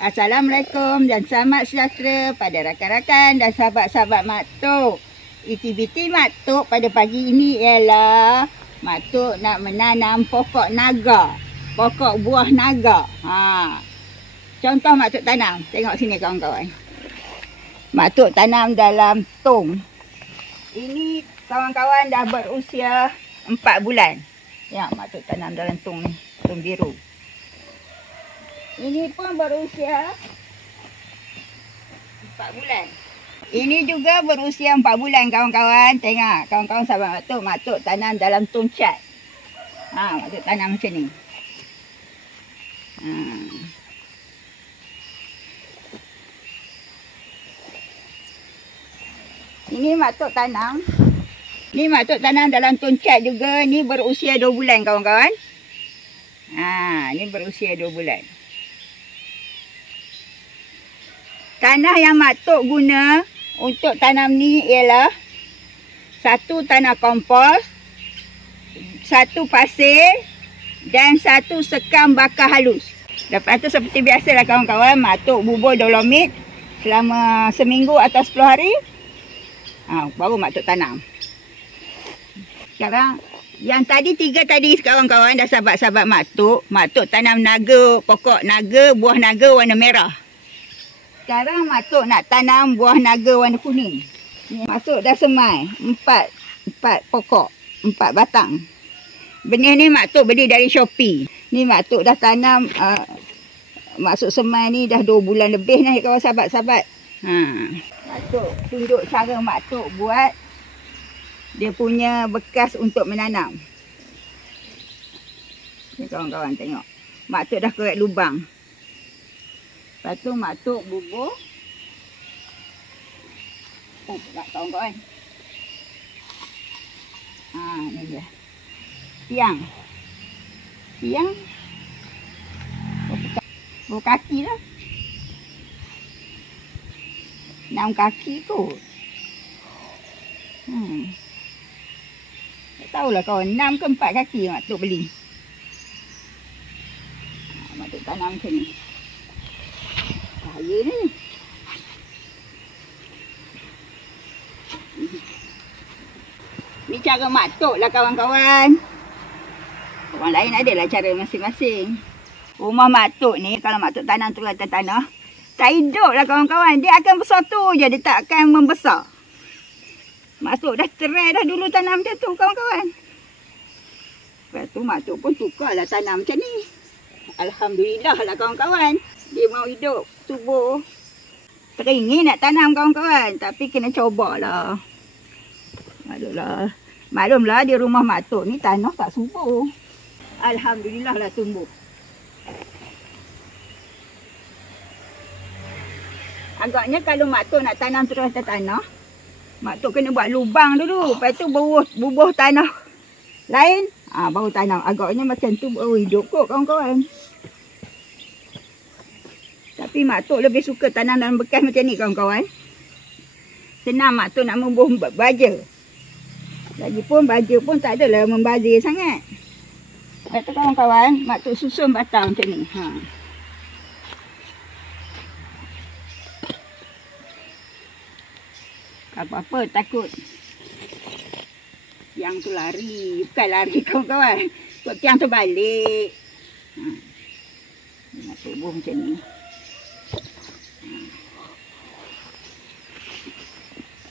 Assalamualaikum dan selamat sejahtera pada rakan-rakan dan sahabat-sahabat Mak Tok. Aktiviti Mak Tok pada pagi ini ialah Mak Tok nak menanam pokok naga. Pokok buah naga. Contoh Mak Tok tanam. Tengok sini kawan-kawan. Mak Tok tanam dalam tong. Ini kawan-kawan dah berusia 4 bulan. Ya, Mak Tok tanam dalam tong ni. Tong biru. Ini pun berusia 4 bulan. Ini juga berusia 4 bulan kawan-kawan. Tengok kawan-kawan sahabat Mak Tok tanam dalam tong cat. Mak Tok tanam macam ni. Ini Mak Tok tanam. Ni Mak Tok tanam dalam tong cat juga. Ni berusia 2 bulan kawan-kawan. Ni berusia 2 bulan. Tanah yang Mak Tok guna untuk tanam ni ialah 1 tanah kompos, 1 pasir dan 1 sekam bakar halus. Lepas tu seperti biasalah kawan-kawan, Mak Tok bubur dolomit selama seminggu atau 10 hari. Baru Mak Tok tanam. Sekarang yang tadi 3 tadi kawan-kawan dah sahabat-sahabat Mak Tok tanam naga, pokok naga, buah naga warna merah. Sekarang Mak Tok nak tanam buah naga warna kuning. Mak Tok dah semai 4 pokok, 4 batang. Benih ni Mak Tok beli dari Shopee. Ni Mak Tok dah tanam, masuk semai ni dah 2 bulan lebih ni kawan sahabat-sahabat. Mak Tok tunjuk cara Mak Tok buat dia punya bekas untuk menanam. Ni kawan-kawan tengok. Mak Tok dah korek lubang. Lepas tu Mak Tok bubur. Tak kawan-kawan. Ni dia. Tiang. Bubur kaki lah. 6 kaki kot. Tak tahulah kawan. 6 ke 4 kaki Mak Tok beli. Mak Tok tanam macam ni. Bahaya ni. Ni cara Mak Tok lah kawan-kawan. Orang lain adalah cara masing-masing. Rumah Mak Tok ni kalau Mak Tok tanam tu atas tanah, tak hidup lah kawan-kawan. Dia akan besar tu je. Dia tak akan membesar. Mak Tok dah try dah dulu tanam macam tu kawan-kawan. Lepas tu Mak Tok pun tukarlah tanam macam ni. Alhamdulillah lah kawan-kawan. Dia mau hidup, subur. Teringin nak tanam kawan-kawan. Tapi kena cubalah. Maklumlah di rumah Mak Tok ni tanah tak subur. Alhamdulillah lah tumbuh. Agaknya kalau Mak Tok nak tanam terus atas tanah, Mak Tok kena buat lubang dulu. Lepas tu bubuh tanah lain. Baru tanam. Agaknya macam tu baru hidup kot kawan-kawan. Tapi Mak Tok lebih suka tanam dalam bekas macam ni kawan-kawan. Senang Mak Tok nak membuh baja. Lagipun baja pun tak adalah membazir sangat. Lepas tu kawan-kawan, Mak Tok susun batang macam ni. Apa-apa takut tiang tu lari. Bukan lari kawan-kawan. Kok tiang tu balik. Mak Tok buh macam ni.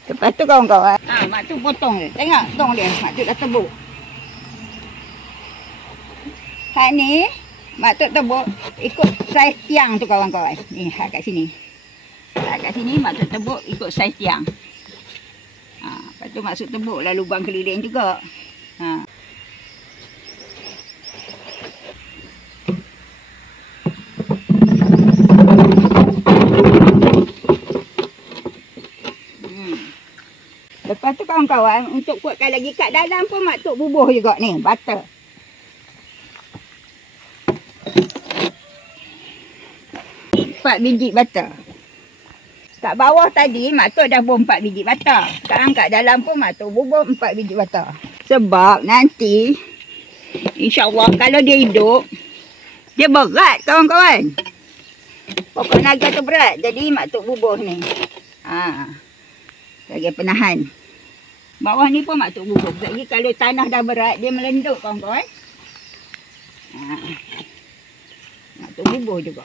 Lepas tu kawan-kawan, Mak Tok potong dia. Tengok tong dia. Mak Tok dah tebuk. Hak ni, Mak Tok tebuk ikut saiz tiang tu kawan-kawan. Ni, hak kat sini. Hak kat sini Mak Tok tebuk ikut saiz tiang. Lepas tu Mak Tok tebuk lah lubang keliling juga. Lepas tu kawan-kawan, untuk kuatkan lagi kat dalam pun Mak Tok bubuh juga ni, butter. Empat biji butter. Kat bawah tadi Mak Tok dah bubuh 4 biji butter. Sekarang kat dalam pun Mak Tok bubuh 4 biji butter. Sebab nanti InsyaAllah kalau dia hidup, dia berat kawan-kawan. Pokok naga tu berat. Jadi Mak Tok bubuh ni. Sebagai penahan. Bawah ni pun Mak Tok bubuh. Lagi kalau tanah dah berat, dia melenduk kawan-kawan. Mak Tok bubuh juga.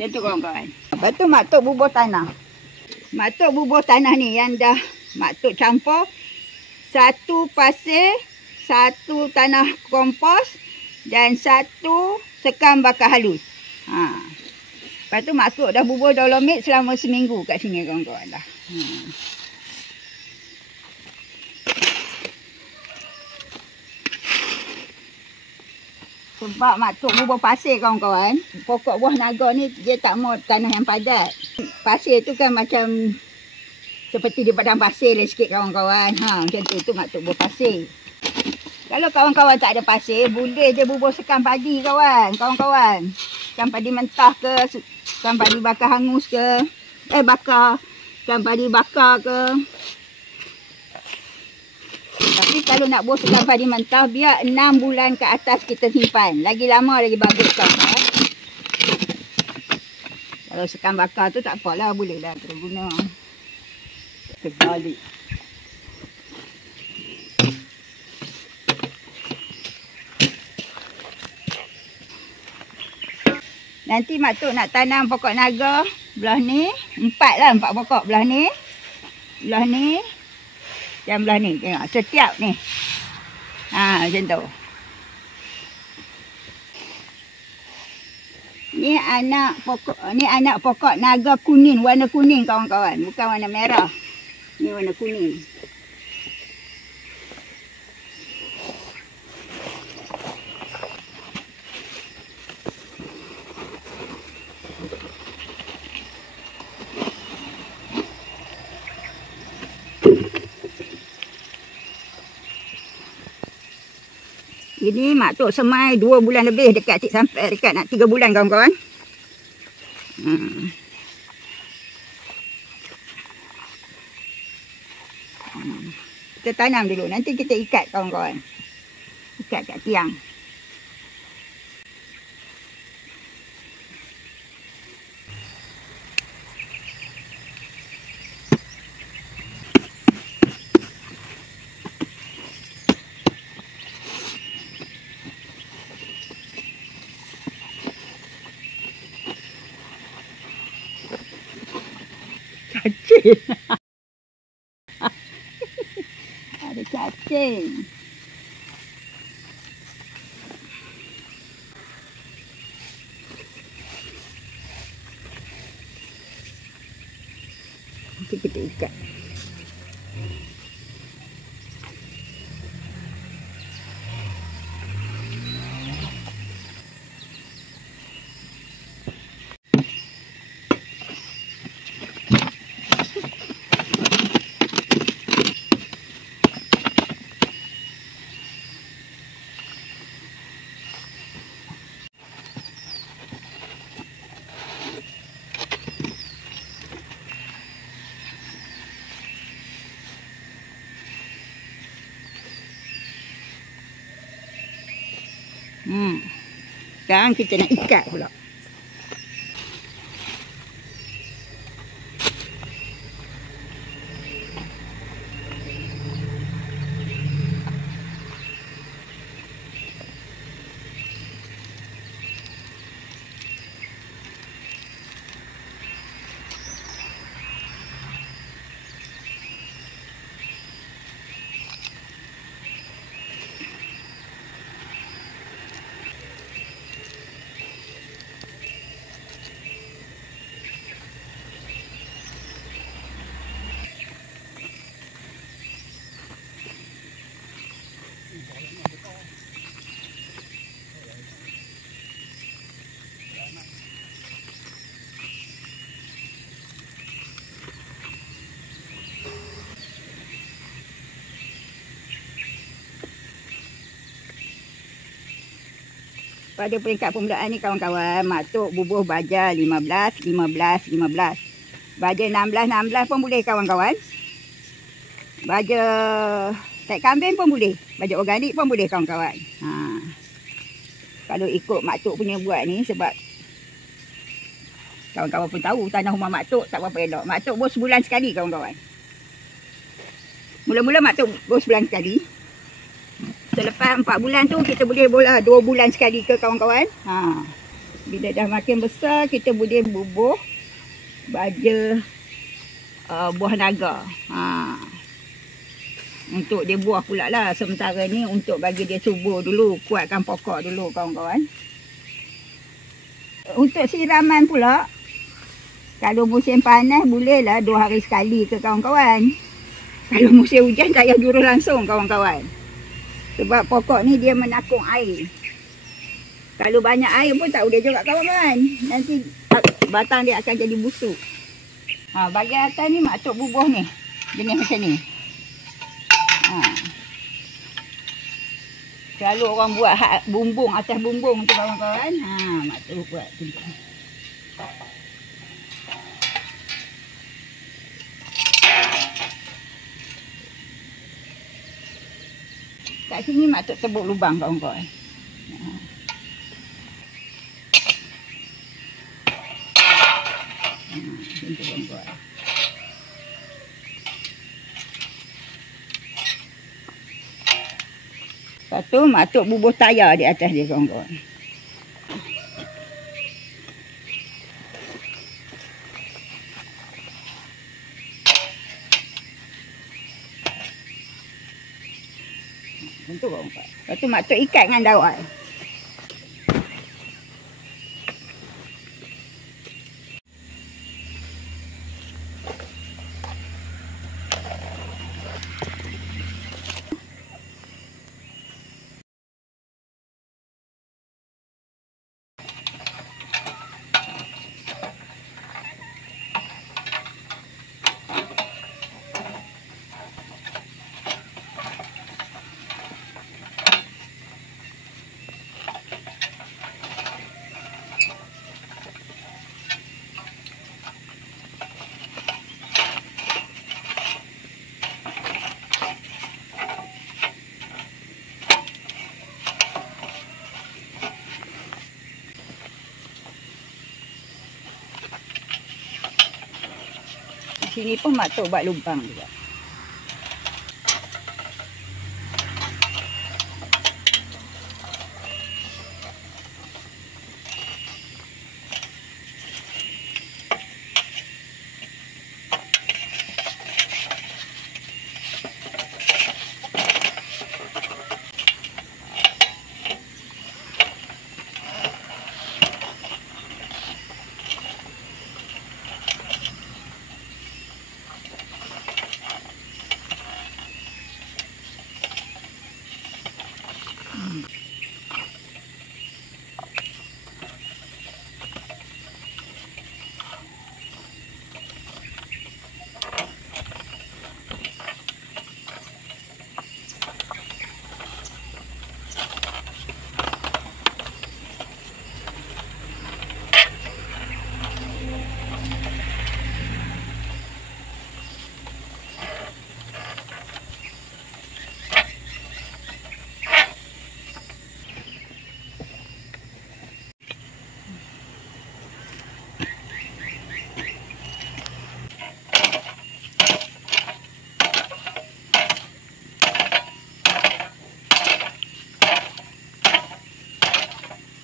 Macam tu kawan-kawan. Lepas tu Mak Tok bubuh tanah. Mak Tok bubuh tanah ni yang dah Mak Tok campur. Satu pasir, satu tanah kompos dan satu sekam bakar halus. Lepas tu Mak Tok dah bubuh dolomit selama seminggu kat sini kawan-kawan dah. Sebab Mak Tok bubuh pasir kawan-kawan. Pokok buah naga ni dia tak mau tanah yang padat. Pasir tu kan macam seperti di padang pasir lah sikit kawan-kawan. Macam tu Mak Tok bubuh pasir. Kalau kawan-kawan tak ada pasir, boleh je bubuh sekam padi kawan-kawan. Sekam padi mentah ke, sekam padi bakar hangus ke. Sekam padi bakar ke. Tapi kalau nak bubuh sekam padi mentah, biar 6 bulan ke atas kita simpan. Lagi lama lagi bagus kawan-kawan. Kalau sekam bakar tu tak apalah, boleh lah terus guna. Terbalik. Nanti Mak Tok nak tanam pokok naga belah ni. 4 pokok belah ni. Belah ni. Dan belah ni. Tengok setiap ni. Macam tu. Ni anak pokok naga kuning. Warna kuning kawan-kawan. Bukan warna merah. Ni warna kuning. Ini Mak Tok semai 2 bulan lebih sampai dekat nak 3 bulan kawan-kawan. Kita tanam dulu. Nanti kita ikat kawan-kawan. Ikat kat tiang. Cacing. Ada cacing. Nanti kita ikat. Sekarang kita nak ikat pula. Pada peringkat permulaan ni kawan-kawan, Mak Tok bubuh baja 15, 15, 15. Baja 16, 16 pun boleh kawan-kawan. Baja tak kambing pun boleh. Baja organik pun boleh kawan-kawan. Kalau ikut Mak Tok punya buat ni, sebab kawan-kawan pun tahu tanah rumah Mak Tok tak berapa elok. Mak Tok bos sebulan sekali kawan-kawan. Mula-mula Mak Tok bos sebulan sekali. Selepas 4 bulan tu kita boleh bola 2 bulan sekali ke kawan-kawan. Bila dah makin besar kita boleh bubuh baja buah naga. Untuk dia buah pula lah. Sementara ni untuk bagi dia subur dulu. Kuatkan pokok dulu kawan-kawan. Untuk siraman pula. Kalau musim panas bolehlah 2 hari sekali ke kawan-kawan. Kalau musim hujan tak payah jurus langsung kawan-kawan. Sebab pokok ni dia menakung air. Kalau banyak air pun tak boleh juga kawan-kawan. Nanti batang dia akan jadi busuk. Bahagian atas ni Mak Tok bubuh ni. Jenis macam ni. Selalu orang buat bumbung atas bumbung tu kawan-kawan. Mak Tok buat tu. Kat sini Mak Tok tebuk lubang kawan-kawan. Macam kawan-kawan. Lepas tu Mak Tok bubuh tayar di atas dia kawan-kawan. Macam tu kawan-kawan. Lepas tu Mak Tok ikat dengan daun. Sini pun Mak Tok buat lubang juga.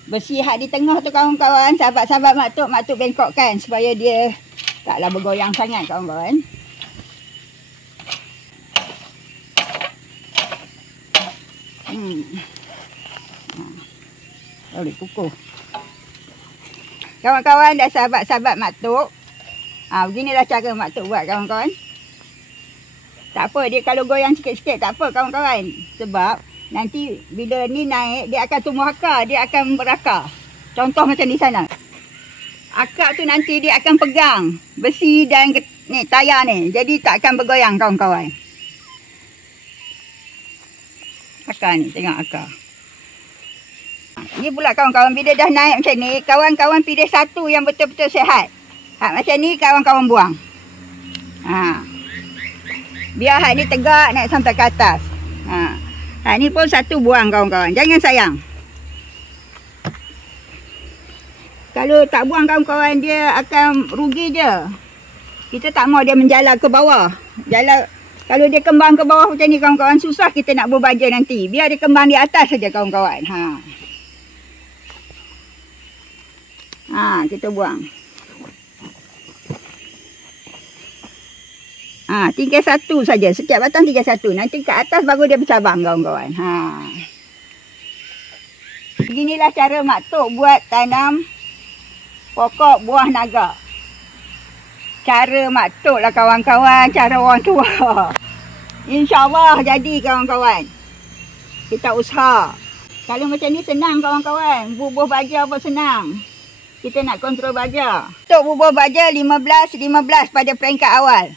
Besi hak di tengah tu kawan-kawan, sahabat-sahabat Mak Tok bengkokkan supaya dia taklah bergoyang sangat kawan-kawan. Boleh kukuh. Kawan-kawan dan sahabat-sahabat Mak Tok. Beginilah cara Mak Tok buat kawan-kawan. Tak apa, dia kalau goyang sikit-sikit tak apa kawan-kawan. Sebab nanti bila ni naik, dia akan tumbuh akar, dia akan berakar. Contoh macam di sana. Akar tu nanti dia akan pegang besi dan ni tayar ni. Jadi tak akan bergoyang kawan-kawan. Akar ni, tengok akar. Ni pula kawan-kawan, bila dah naik macam ni, kawan-kawan pilih satu yang betul-betul sihat. Macam ni kawan-kawan buang. Biar hak ni tegak naik sampai ke atas. Hak ni pun satu buang kawan-kawan. Jangan sayang. Kalau tak buang kawan-kawan, dia akan rugi je. Kita tak mau dia menjalar ke bawah. Kalau dia kembang ke bawah macam ni kawan-kawan, susah kita nak berbaja nanti. Biar dia kembang di atas saja kawan-kawan. Kita buang. Tinggal satu saja. Setiap batang tinggal satu. Nanti ke atas baru dia bercabang kawan-kawan. Beginilah cara Mak Tok buat tanam pokok buah naga. Cara Mak Tok lah kawan-kawan. Cara orang tua. InsyaAllah jadi kawan-kawan. Kita usaha. Kalau macam ni senang kawan-kawan. Bubuh baja pun senang. Kita nak kontrol baja. Tok bubuh baja 15-15 pada peringkat awal.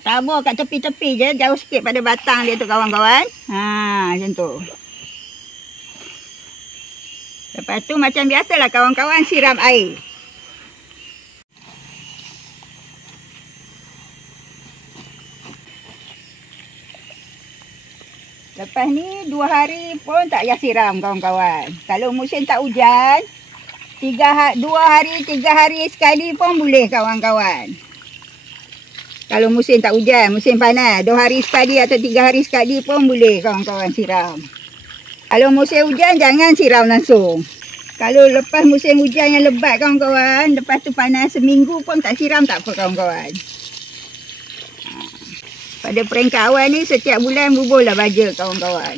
Tabur kat tepi-tepi je. Jauh sikit pada batang dia tu kawan-kawan. Macam tu. Lepas tu macam biasalah kawan-kawan siram air. Lepas ni 2 hari pun tak payah siram kawan-kawan. Kalau musim tak hujan, 2 hari 3 hari sekali pun boleh kawan-kawan. Kalau musim tak hujan, musim panas, 2 hari sekali atau 3 hari sekali pun boleh kawan-kawan siram. Kalau musim hujan, jangan siram langsung. Kalau lepas musim hujan yang lebat kawan-kawan, lepas tu panas seminggu pun tak siram, tak apa kawan-kawan. Pada peringkat awal ni, setiap bulan bubuhlah baja kawan-kawan.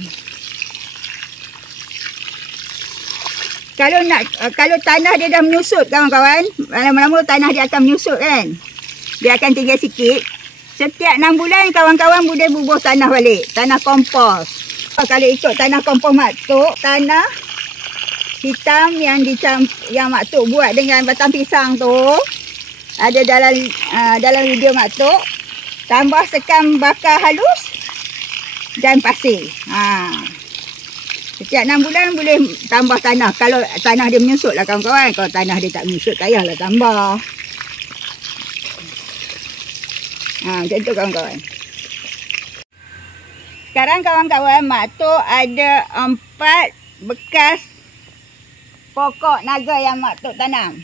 Kalau tanah dia dah menyusut kawan-kawan, lama-lama tanah dia akan menyusut kan. Dia akan tinggal sikit. Setiap 6 bulan kawan-kawan boleh bubuh tanah balik. Tanah kompos. Kalau ikut tanah kompos Mak Tok, tanah hitam yang Mak Tok buat dengan batang pisang tu, ada dalam video Mak Tok. Tambah sekam bakar halus dan pasir. Setiap 6 bulan boleh tambah tanah. Kalau tanah dia menyusut lah kawan-kawan. Kalau tanah dia tak menyusut, tak payahlah tambah. Macam tu kawan-kawan. Sekarang kawan-kawan, Mak Tok ada 4 bekas pokok naga yang Mak Tok tanam.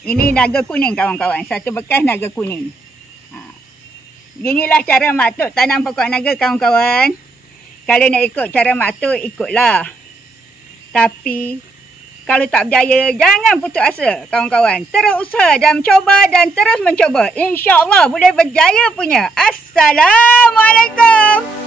Ini naga kuning kawan-kawan. Satu bekas naga kuning. Beginilah cara Mak Tok tanam pokok naga kawan-kawan. Kalau nak ikut cara Mak Tok, ikutlah. Tapi kalau tak berjaya, jangan putus asa kawan-kawan. Terus usaha dan mencuba dan terus mencuba. InsyaAllah boleh berjaya punya. Assalamualaikum.